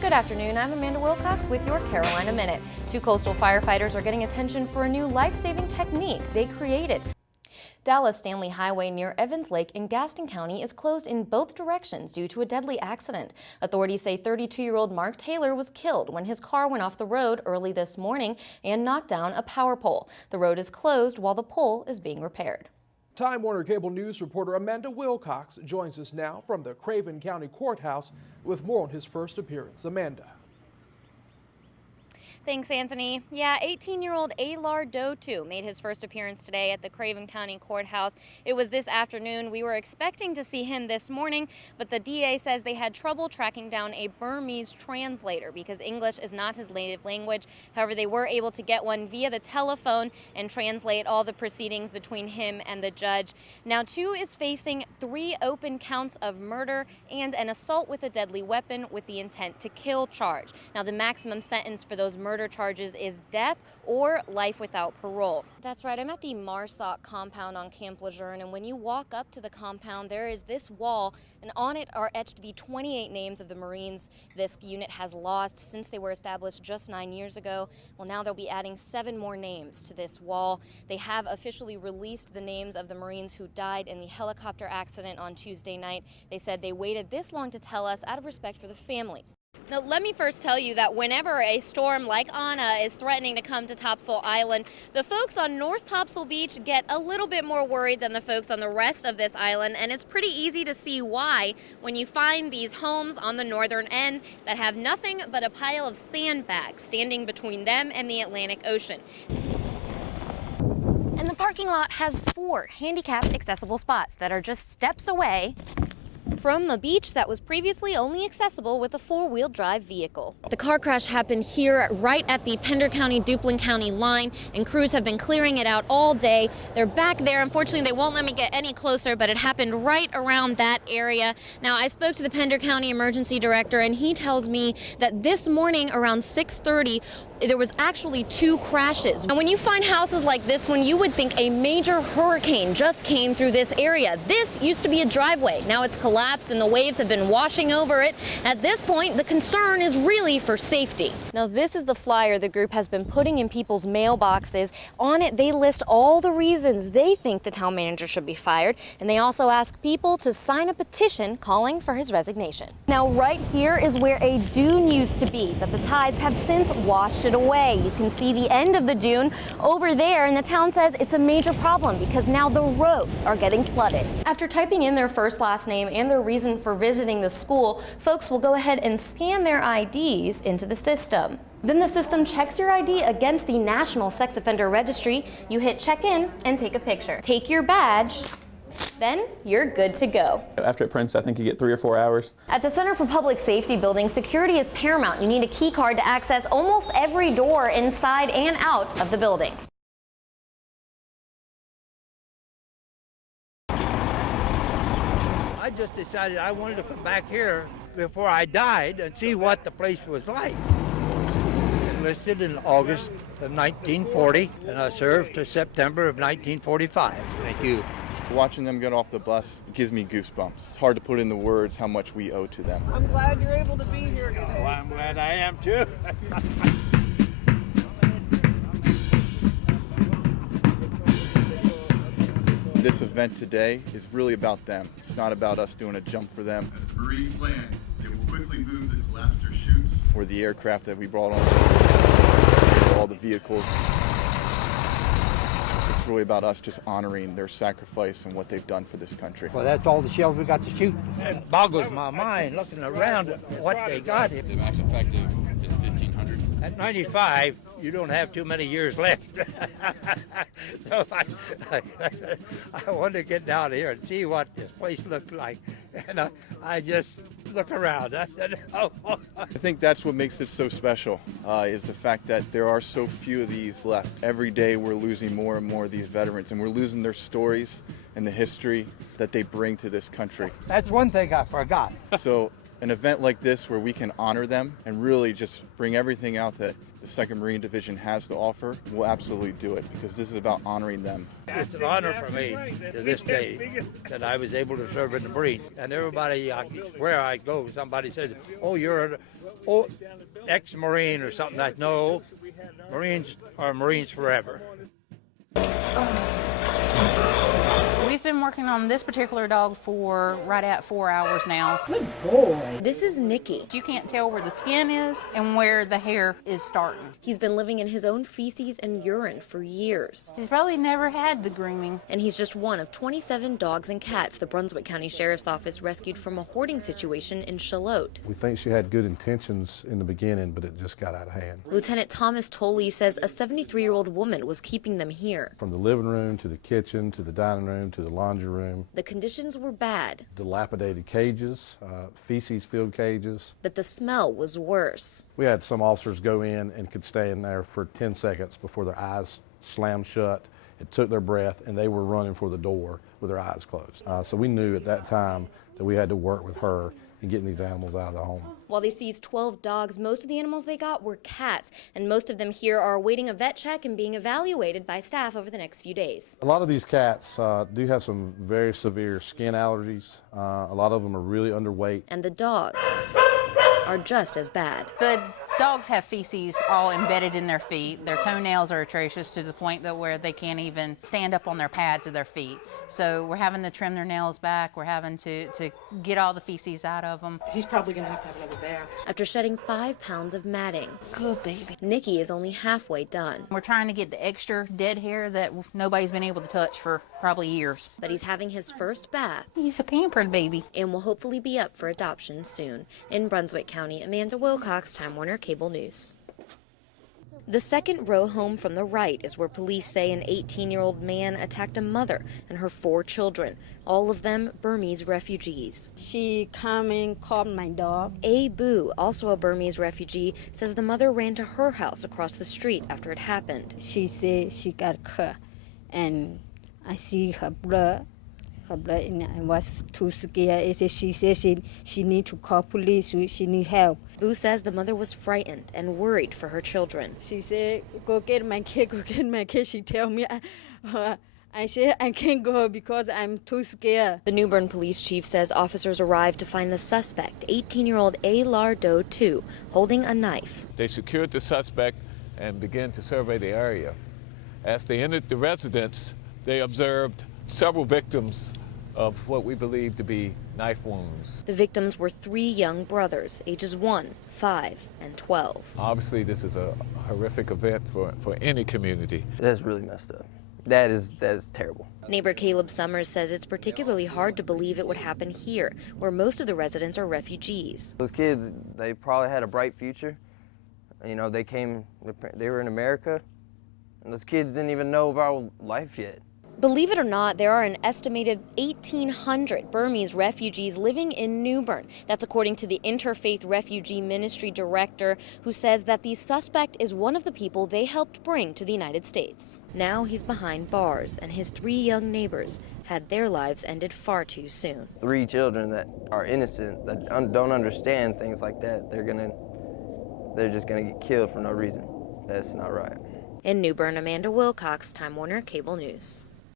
Good afternoon, I'm Amanda Wilcox with your Carolina Minute. Two coastal firefighters are getting attention for a new life-saving technique they created. Dallas Stanley Highway near Evans Lake in Gaston County is closed in both directions due to a deadly accident. Authorities say 32-year-old Mark Taylor was killed when his car went off the road early this morning and knocked down a power pole. The road is closed while the pole is being repaired. Time Warner Cable News reporter Amanda Wilcox joins us now from the Craven County Courthouse with more on his first appearance. Amanda. Thanks, Anthony. Yeah, 18-year-old Alar Dotu made his first appearance today at the Craven County Courthouse. It was this afternoon. We were expecting to see him this morning, but the DA says they had trouble tracking down a Burmese translator because English is not his native language. However, they were able to get one via the telephone and translate all the proceedings between him and the judge. Now, Tu is facing 3 open counts of murder and an assault with a deadly weapon with the intent to kill charge. Now, the maximum sentence for those murder charges is death or life without parole. That's right, I'm at the Marsoc compound on Camp Lejeune, and when you walk up to the compound, there is this wall, and on it are etched the 28 names of the Marines this unit has lost since they were established just 9 years ago. Well, now they'll be adding 7 more names to this wall. They have officially released the names of the Marines who died in the helicopter accident on Tuesday night. They said they waited this long to tell us out of respect for the families. Now, let me first tell you that whenever a storm like Anna is threatening to come to Topsail Island, the folks on North Topsail Beach get a little bit more worried than the folks on the rest of this island, and it's pretty easy to see why when you find these homes on the northern end that have nothing but a pile of sandbags standing between them and the Atlantic Ocean. And the parking lot has 4 handicapped accessible spots that are just steps away from a beach that was previously only accessible with a 4-wheel drive vehicle. The car crash happened here right at the Pender County Duplin County line, and crews have been clearing it out all day. They're back there. Unfortunately, they won't let me get any closer, but it happened right around that area. Now, I spoke to the Pender County Emergency Director, and he tells me that this morning around 6:30, there was actually 2 crashes. And when you find houses like this one, you would think a major hurricane just came through this area. This used to be a driveway. Now it's collapsed and the waves have been washing over it. At this point, the concern is really for safety. Now, this is the flyer the group has been putting in people's mailboxes. On it, they list all the reasons they think the town manager should be fired, and they also ask people to sign a petition calling for his resignation. Now, right here is where a dune used to be, but the tides have since washed it away. You can see the end of the dune over there, and the town says it's a major problem because now the roads are getting flooded. After typing in their first, last name and their reason for visiting the school, folks will go ahead and scan their IDs into the system. Then the system checks your ID against the National Sex Offender Registry. You hit check in and take a picture. Take your badge, then you're good to go. After it prints, I think you get 3 or 4 hours. At the Center for Public Safety building, security is paramount. You need a key card to access almost every door inside and out of the building. I just decided I wanted to come back here before I died and see what the place was like. Enlisted in August of 1940, and I served to September of 1945. Thank you. Watching them get off the bus gives me goosebumps. It's hard to put into words how much we owe to them. I'm glad you're able to be here today. Well, I'm glad I am too. This event today is really about them. It's not about us doing a jump for them. As the Marines land, they will quickly move to collapse their chutes. Or the aircraft that we brought on, all the vehicles. It's really about us just honoring their sacrifice and what they've done for this country. Well, that's all the shells we got to shoot. It boggles my mind looking around at what they got here. The max effective is 1,500. At 95, you don't have too many years left. So I wanted to get down here and see what this place looked like. And I just look around. I think that's what makes it so special, is the fact that there are so few of these left. Every day we're losing more and more of these veterans, and we're losing their stories and the history that they bring to this country. That's one thing I forgot. So an event like this where we can honor them and really just bring everything out that the 2nd Marine Division has to offer, we'll absolutely do it because this is about honoring them. It's an honor for me to this day that I was able to serve in the Marines. And everybody, where I go, somebody says, oh, you're an ex-Marine or something like that. No, Marines are Marines forever. We've been working on this particular dog for right at 4 hours now. Good boy. This is Nicky. You can't tell where the skin is and where the hair is starting. He's been living in his own feces and urine for years. He's probably never had the grooming. And he's just one of 27 dogs and cats the Brunswick County Sheriff's Office rescued from a hoarding situation in Charlotte. We think she had good intentions in the beginning, but it just got out of hand. Lieutenant Thomas Tolley says a 73-year-old woman was keeping them here. From the living room to the kitchen to the dining room to the laundry room. The conditions were bad. Dilapidated cages, feces-filled cages. But the smell was worse. We had some officers go in and could stay in there for 10 seconds before their eyes slammed shut. It took their breath and they were running for the door with their eyes closed. So we knew at that time that we had to work with her in getting these animals out of the home. While they seized 12 dogs, most of the animals they got were cats, and most of them here are awaiting a vet check and being evaluated by staff over the next few days. A lot of these cats do have some very severe skin allergies. A lot of them are really underweight. And the dogs are just as bad. The dogs have feces all embedded in their feet. Their toenails are atrocious to the point that where they can't even stand up on their pads of their feet. So we're having to trim their nails back. We're having to get all the feces out of them. He's probably going to have another bath. After shedding 5 pounds of matting. Good baby. Nicky is only halfway done. We're trying to get the extra dead hair that nobody's been able to touch for probably years. But he's having his first bath. He's a pampered baby. And will hopefully be up for adoption soon. In Brunswick County, Amanda Wilcox, Time Warner Cable News. The second row home from the right is where police say an 18-year-old man attacked a mother and her 4 children, all of them Burmese refugees. She came and called my dog. A. Boo, also a Burmese refugee, says the mother ran to her house across the street after it happened. She said she got cut, and I see her blood, and I was too scared. She said she need to call police, she need help. Boo says the mother was frightened and worried for her children. She said, go get my kid, go get my kid. She tell me, I said I can't go because I'm too scared. The New Bern police chief says officers arrived to find the suspect, 18-year-old A. Lardo II, holding a knife. They secured the suspect and began to survey the area. As they entered the residence, they observed several victims of what we believe to be knife wounds. The victims were 3 young brothers, ages 1, 5, and 12. Obviously, this is a horrific event for any community. That's really messed up. That is terrible. Neighbor Caleb Summers says it's particularly hard to believe it would happen here, where most of the residents are refugees. Those kids, they probably had a bright future. You know, they were in America, and those kids didn't even know about life yet. Believe it or not, there are an estimated 1,800 Burmese refugees living in New Bern. That's according to the Interfaith Refugee Ministry director, who says that the suspect is one of the people they helped bring to the United States. Now he's behind bars, and his 3 young neighbors had their lives ended far too soon. 3 children that are innocent, that don't understand things like that, they're just gonna get killed for no reason. That's not right. In New Bern, Amanda Wilcox, Time Warner Cable News.